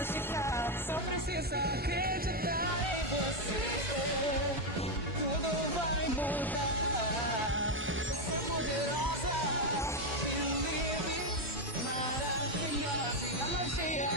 mágica. Só precisa acreditar em você. Tudo vai mudar. Ser poderosa, livre, maravilhosa. A magia